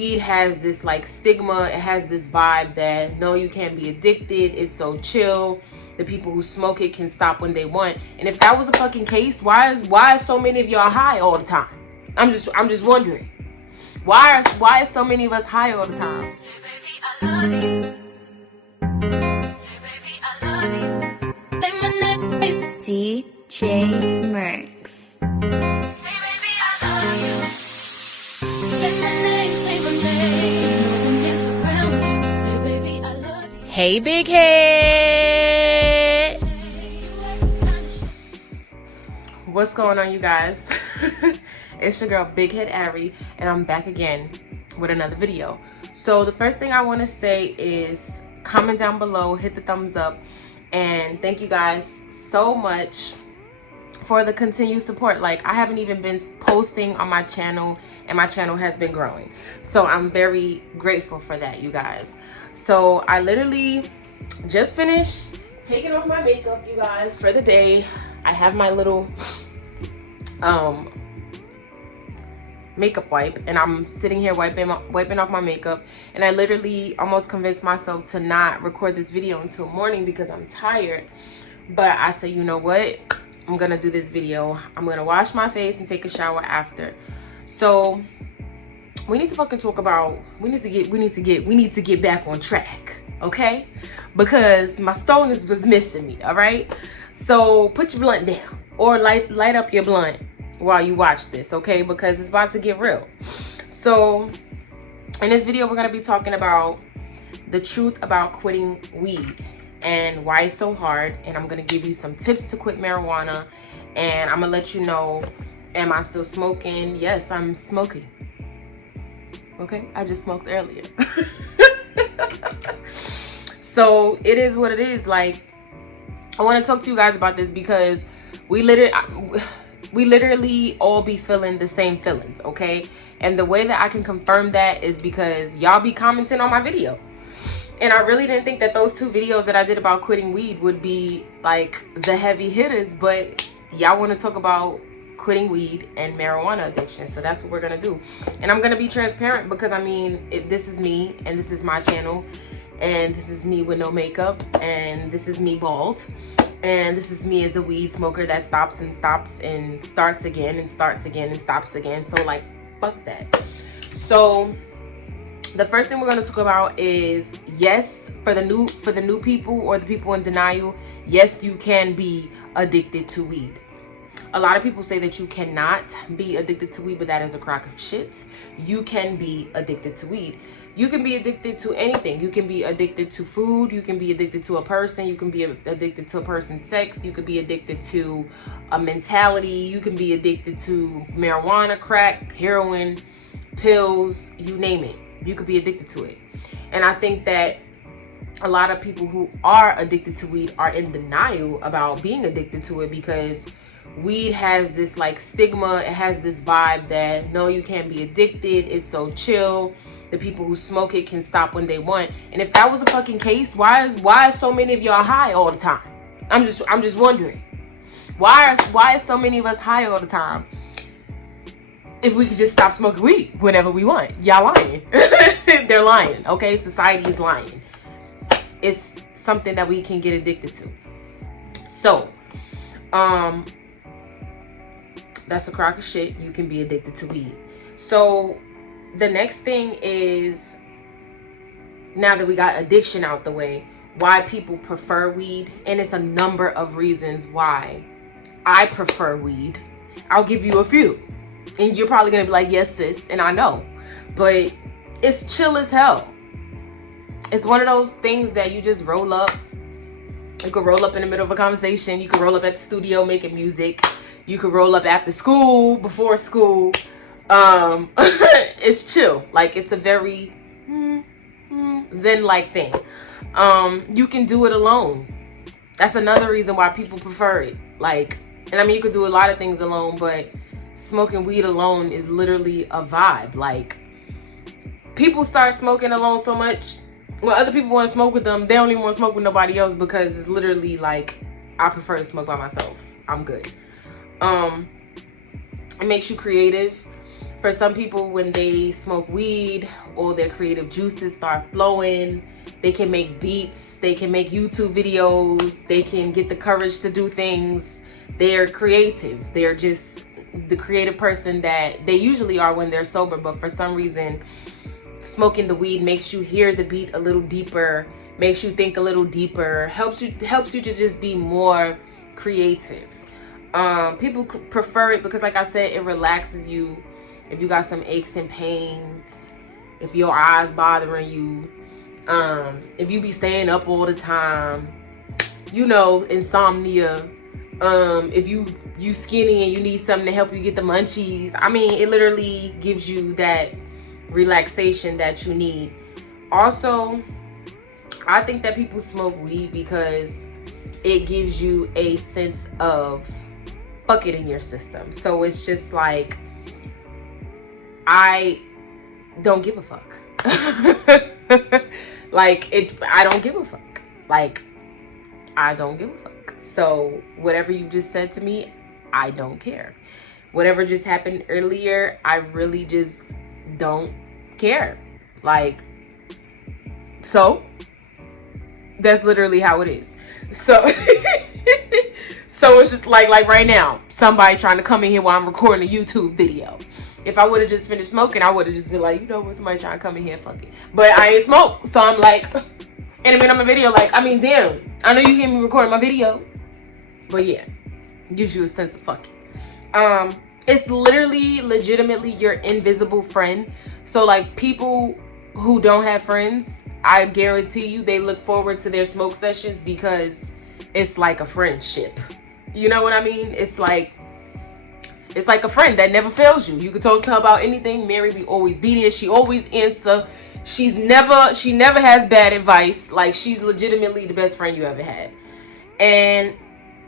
weed has this like stigma, it has this vibe that no, you can't be addicted, it's so chill, the people who smoke it can stop when they want. And if that was the fucking case, why is so many of y'all high all the time? I'm just wondering, why is so many of us high all the time? Say, baby, I love you. Say, baby, I love you. Say my name. DJ Merks. Hey, baby, I love you. Say my name, say my name. No one is around you. Say, baby, I love you. Hey, big head. What's going on, you guys? It's your girl, Big Head Ari, and I'm back again with another video. So the first thing I want to say is comment down below, hit the thumbs up, and thank you guys so much for the continued support. Like, I haven't even been posting on my channel, and my channel has been growing. So I'm very grateful for that, you guys. So I literally just finished taking off my makeup, you guys, for the day. I have my little makeup wipe, and I'm sitting here wiping off my makeup, and I literally almost convinced myself to not record this video until morning because I'm tired. But I said, you know what, I'm gonna do this video. I'm gonna wash my face and take a shower after. So we need to fucking talk about, we need to get back on track, okay? Because my stoners was missing me, all right? So put your blunt down, or light up your blunt while you watch this, okay? Because it's about to get real. So in this video, we're gonna be talking about the truth about quitting weed and why it's so hard. And I'm gonna give you some tips to quit marijuana, and I'm gonna let you know, am I still smoking? Yes, I'm smoking. Okay, I just smoked earlier. So it is what it is. Like, I want to talk to you guys about this because we literally all be feeling the same feelings, okay? And the way that I can confirm that is because y'all be commenting on my video. And I really didn't think that those two videos that I did about quitting weed would be like the heavy hitters, but y'all want to talk about quitting weed and marijuana addiction. So that's what we're gonna do. And I'm gonna be transparent because, I mean, this is me, and this is my channel, and this is me with no makeup, and this is me bald, and this is me as a weed smoker that stops and stops and starts again and starts again and stops again. So like, fuck that. So the first thing we're going to talk about is, yes, for the new people or the people in denial, yes, you can be addicted to weed. A lot of people say that you cannot be addicted to weed, but that is a crock of shit. You can be addicted to weed. You can be addicted to anything. You can be addicted to food. You can be addicted to a person. You can be addicted to a person's sex. You could be addicted to a mentality. You can be addicted to marijuana, crack, heroin, pills, you name it. You could be addicted to it. And I think that a lot of people who are addicted to weed are in denial about being addicted to it because weed has this like stigma, it has this vibe that no, you can't be addicted, it's so chill, the people who smoke it can stop when they want. And if that was the fucking case, why is so many of y'all high all the time? I'm just wondering, why is so many of us high all the time if we could just stop smoking weed whenever we want? Y'all lying. They're lying, okay? Society is lying. It's something that we can get addicted to. So that's a crock of shit. You can be addicted to weed. So the next thing is, now that we got addiction out the way, why people prefer weed. And it's a number of reasons why I prefer weed. I'll give you a few. And you're probably gonna be like, yes, sis, and I know. But it's chill as hell. It's one of those things that you just roll up. You could roll up in the middle of a conversation. You could roll up at the studio making music. You could roll up after school, before school. It's chill. Like, it's a very zen-like thing. You can do it alone. That's another reason why people prefer it. Like, and I mean, you could do a lot of things alone, but smoking weed alone is literally a vibe. Like, people start smoking alone so much. When other people want to smoke with them, they don't even want to smoke with nobody else because it's literally like, I prefer to smoke by myself. I'm good. It makes you creative. For some people, when they smoke weed, all their creative juices start flowing. They can make beats, they can make YouTube videos, they can get the courage to do things. They're creative. They're just the creative person that they usually are when they're sober, but for some reason, smoking the weed makes you hear the beat a little deeper, makes you think a little deeper, helps you to just be more creative. People prefer it because, like I said, it relaxes you. If you got some aches and pains, if your eyes bothering you, if you be staying up all the time, you know, insomnia, if you skinny and you need something to help you get the munchies, I mean, it literally gives you that relaxation that you need. Also, I think that people smoke weed because it gives you a sense of fuck it in your system. So it's just like, I don't give a fuck. Like, I don't give a fuck. Like, I don't give a fuck. So whatever you just said to me, I don't care. Whatever just happened earlier, I really just don't care. Like, so that's literally how it is. So so it's just like right now, somebody trying to come in here while I'm recording a YouTube video. If I would have just finished smoking, I would have just been like, you know what, somebody trying to come in here, fuck it. But I ain't smoked, so I'm like, in a minute, I'm a video, like, I mean, damn, I know you hear me recording my video, but yeah, it gives you a sense of fucking. It's literally, legitimately your invisible friend. So like, people who don't have friends, I guarantee you, they look forward to their smoke sessions because it's like a friendship. You know what I mean? It's like a friend that never fails you. You can talk to her about anything. Mary be always be there. She always answer. She never has bad advice. Like, she's legitimately the best friend you ever had. And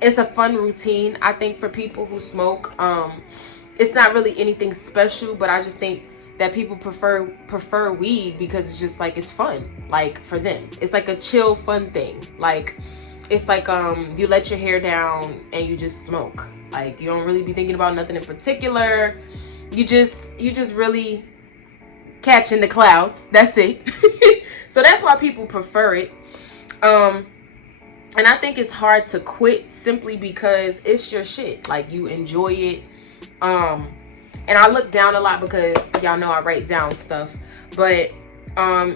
it's a fun routine, I think, for people who smoke. It's not really anything special, but I just think that people prefer weed because it's just like, it's fun, like, for them. It's like a chill, fun thing. Like, it's like you let your hair down and you just smoke. Like, you don't really be thinking about nothing in particular. You just really catching the clouds. That's it. So that's why people prefer it. And I think it's hard to quit simply because it's your shit. Like, you enjoy it. And I look down a lot because y'all know I write down stuff. But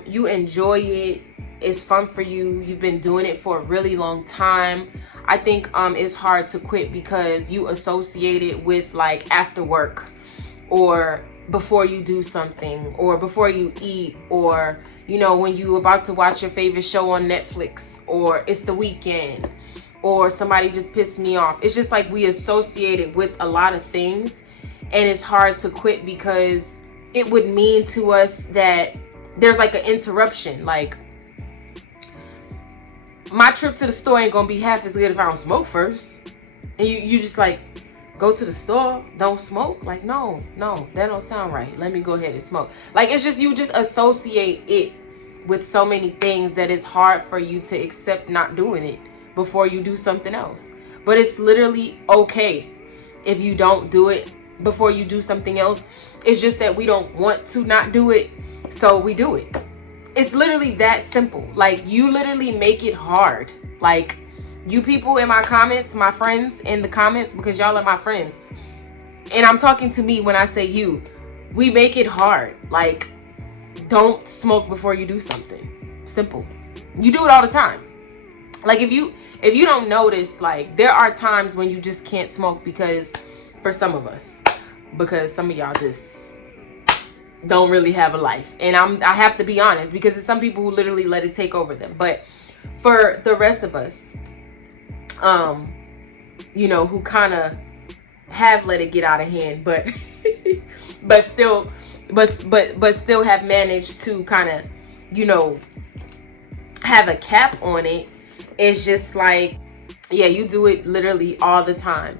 you enjoy it. It's fun for you. You've been doing it for a really long time. I think it's hard to quit because you associate it with, like, after work, or before you do something, or before you eat, or, you know, when you about to watch your favorite show on Netflix, or it's the weekend, or somebody just pissed me off. It's just like we associate it with a lot of things, and it's hard to quit because it would mean to us that there's like an interruption. Like, my trip to the store ain't gonna be half as good if I don't smoke first. And you just like, go to the store, don't smoke? Like, no, that don't sound right. Let me go ahead and smoke. Like, it's just, you just associate it with so many things that it's hard for you to accept not doing it before you do something else. But it's literally okay if you don't do it before you do something else. It's just that we don't want to not do it, so we do it. It's literally that simple. Like, you literally make it hard. Like, you people in my comments, my friends in the comments, because y'all are my friends, and I'm talking to me when I say you, we make it hard. Like, don't smoke before you do something. Simple. You do it all the time. Like, if you don't notice, like, there are times when you just can't smoke because, for some of us, because some of y'all just don't really have a life. And I have to be honest, because there's some people who literally let it take over them. But for the rest of us, you know, who kind of have let it get out of hand, but but still have managed to kind of, you know, have a cap on it. It's just like, yeah, you do it literally all the time.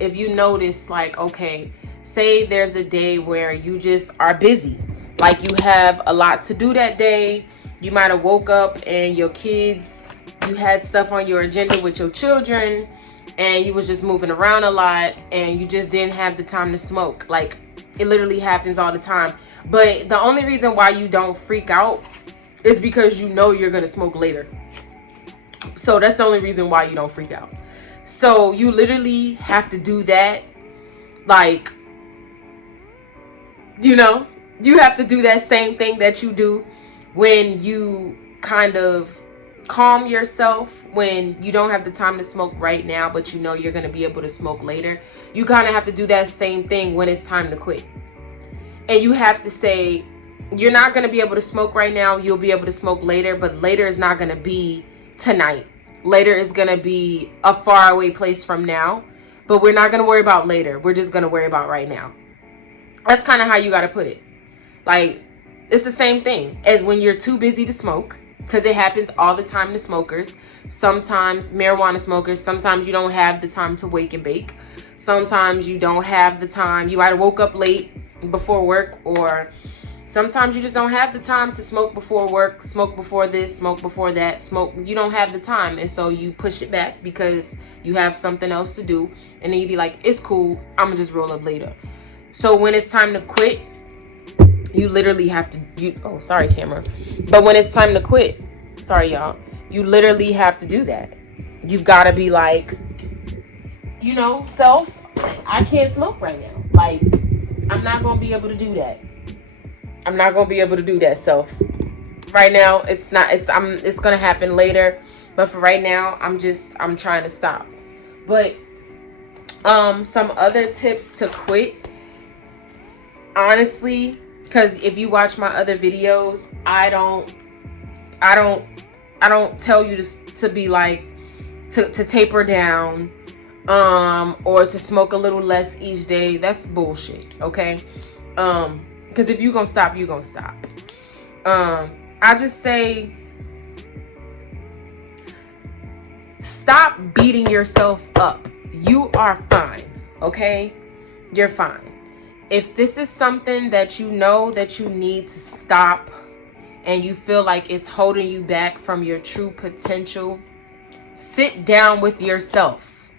If you notice, like, okay, say there's a day where you just are busy, like you have a lot to do that day. You might have woke up and your kids, you had stuff on your agenda with your children, and you was just moving around a lot, and you just didn't have the time to smoke. Like, It literally happens all the time. But the only reason why you don't freak out is because you know you're gonna smoke later. So that's the only reason why you don't freak out. So you literally have to do that, like, you know, you have to do that same thing that you do when you kind of calm yourself, when you don't have the time to smoke right now, but you know you're going to be able to smoke later. You kind of have to do that same thing when it's time to quit. And you have to say, you're not going to be able to smoke right now. You'll be able to smoke later, but later is not going to be tonight. Later is going to be a far away place from now, but we're not going to worry about later. We're just going to worry about right now. That's kind of how you got to put it. Like, it's the same thing as when you're too busy to smoke, because it happens all the time to smokers. Sometimes marijuana smokers, sometimes you don't have the time to wake and bake. Sometimes you don't have the time. You either woke up late before work, or sometimes you just don't have the time to smoke before work, smoke before this, smoke before that, smoke. You don't have the time, and so you push it back because you have something else to do, and then you be like, it's cool, I'm gonna just roll up later. So when it's time to quit, you literally have to, oh, sorry, camera. But when it's time to quit, sorry, y'all, you literally have to do that. You've got to be like, you know, self, I can't smoke right now. Like, I'm not going to be able to do that. I'm not going to be able to do that, self. Right now, it's going to happen later. But for right now, I'm trying to stop. But some other tips to quit, honestly, because if you watch my other videos, I don't tell you to be like, to taper down, or to smoke a little less each day. That's bullshit, okay? Because if you gonna stop, you gonna stop. I just say, stop beating yourself up. You are fine, okay? You're fine. If this is something that you know that you need to stop, and you feel like it's holding you back from your true potential, sit down with yourself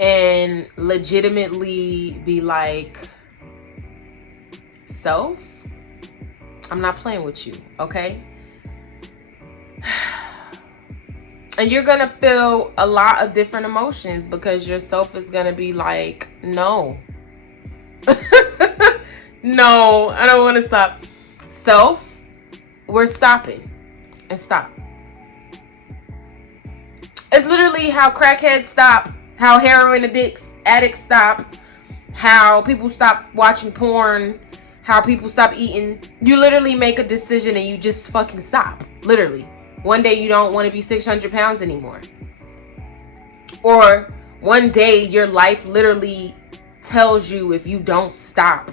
and legitimately be like, self, I'm not playing with you, okay? And you're gonna feel a lot of different emotions, because yourself is gonna be like, no. No, I don't want to stop. Self, we're stopping. And stop. It's literally how crackheads stop, how heroin addicts stop, how people stop watching porn, how people stop eating. You literally make a decision and you just fucking stop. Literally. One day you don't want to be 600 pounds anymore. Or one day your life literally tells you, if you don't stop,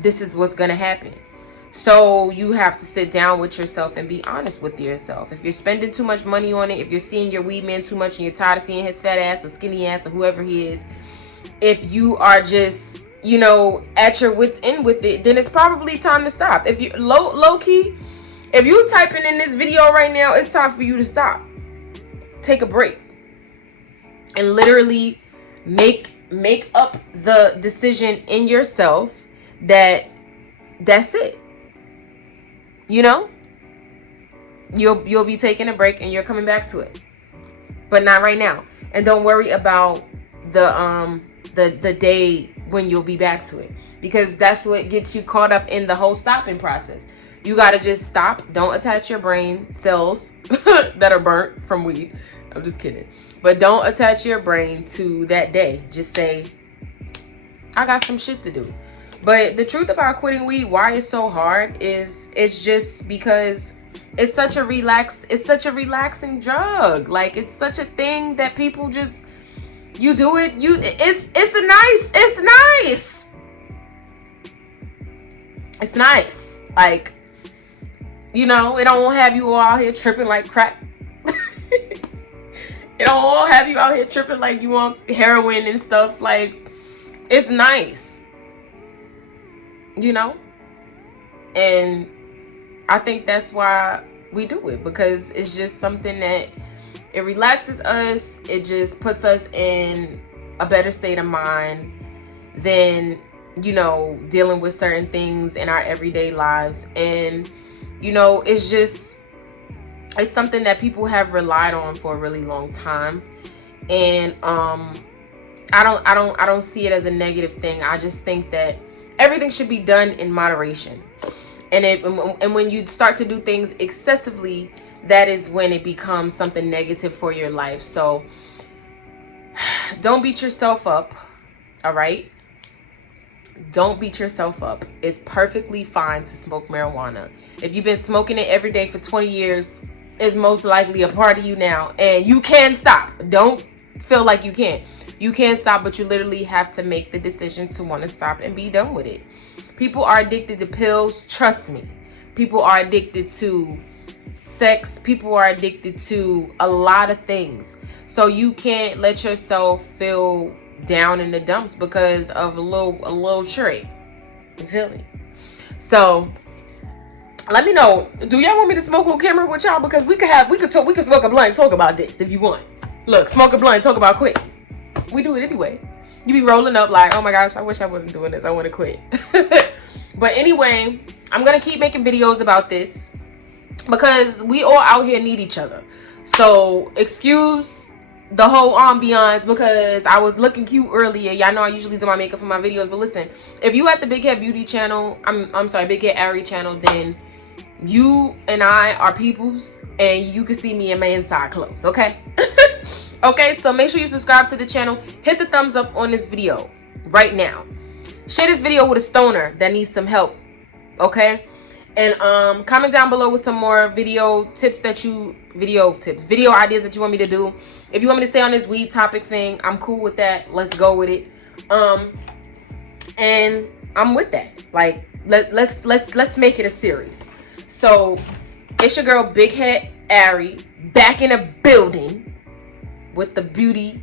this is what's going to happen. So you have to sit down with yourself and be honest with yourself. If you're spending too much money on it, if you're seeing your weed man too much and you're tired of seeing his fat ass or skinny ass or whoever he is, if you are just, you know, at your wits end with it, then it's probably time to stop. If you low key, if you typing in this video right now, it's time for you to stop. Take a break. And literally make up the decision in yourself that's it. You know? You'll be taking a break and you're coming back to it. But not right now. And don't worry about the day when you'll be back to it. Because that's what gets you caught up in the whole stopping process. You gotta just stop. Don't attach your brain cells that are burnt from weed. I'm just kidding. But don't attach your brain to that day. Just say, I got some shit to do. But the truth about quitting weed, why it's so hard, is it's just because it's such a relaxing drug. Like, it's such a thing that people just, you do it, it's nice. Like, you know, it don't have you all out here tripping like crack. It don't all have you out here tripping like you want heroin and stuff. Like, it's nice. You know? And I think that's why we do it. Because it's just something that It relaxes us. It just puts us in a better state of mind than, you know, dealing with certain things in our everyday lives. And, you know, it's something that people have relied on for a really long time. And I don't see it as a negative thing. I just think that everything should be done in moderation. And when you start to do things excessively, that is when it becomes something negative for your life. So don't beat yourself up. All right? Don't beat yourself up. It's perfectly fine to smoke marijuana. If you've been smoking it every day for 20 years, it's most likely a part of you now. And you can stop. Don't feel like you can't. You can stop, but you literally have to make the decision to want to stop and be done with it. People are addicted to pills. Trust me. People are addicted to sex. People are addicted to a lot of things. So you can't let yourself feel down in the dumps because of a little trick. You feel me? So let me know. Do y'all want me to smoke on camera with y'all? Because we could smoke a blunt and talk about this if you want. Look, smoke a blunt and talk about quit. We do it anyway. You be rolling up like, oh my gosh, I wish I wasn't doing this. I want to quit. But anyway, I'm gonna keep making videos about this because we all out here need each other. So excuse the whole ambiance because I was looking cute earlier. Y'all know I usually do my makeup for my videos, but listen, if you at the Big Head Beauty channel, I'm sorry, Big Head Ari channel, then you and I are peoples and you can see me in my inside clothes, okay? Okay, so make sure you subscribe to the channel. Hit the thumbs up on this video right now. Share this video with a stoner that needs some help, okay? And comment down below with some more video ideas that you want me to do. If you want me to stay on this weed topic thing, I'm cool with that. Let's go with it. And I'm with that. Like, let's make it a series. So it's your girl Big Head Ari back in a building with the big.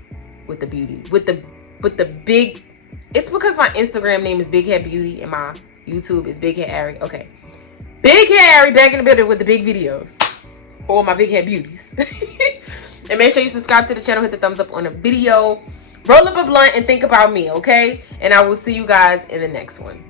It's because my Instagram name is Big Head Beauty and my YouTube is Big Head Ari. Okay, Big Head Ari back in the building with the big videos, or my Big Head Beauties. And make sure you subscribe to the channel, hit the thumbs up on the video, roll up a blunt, and think about me, okay? And I will see you guys in the next one.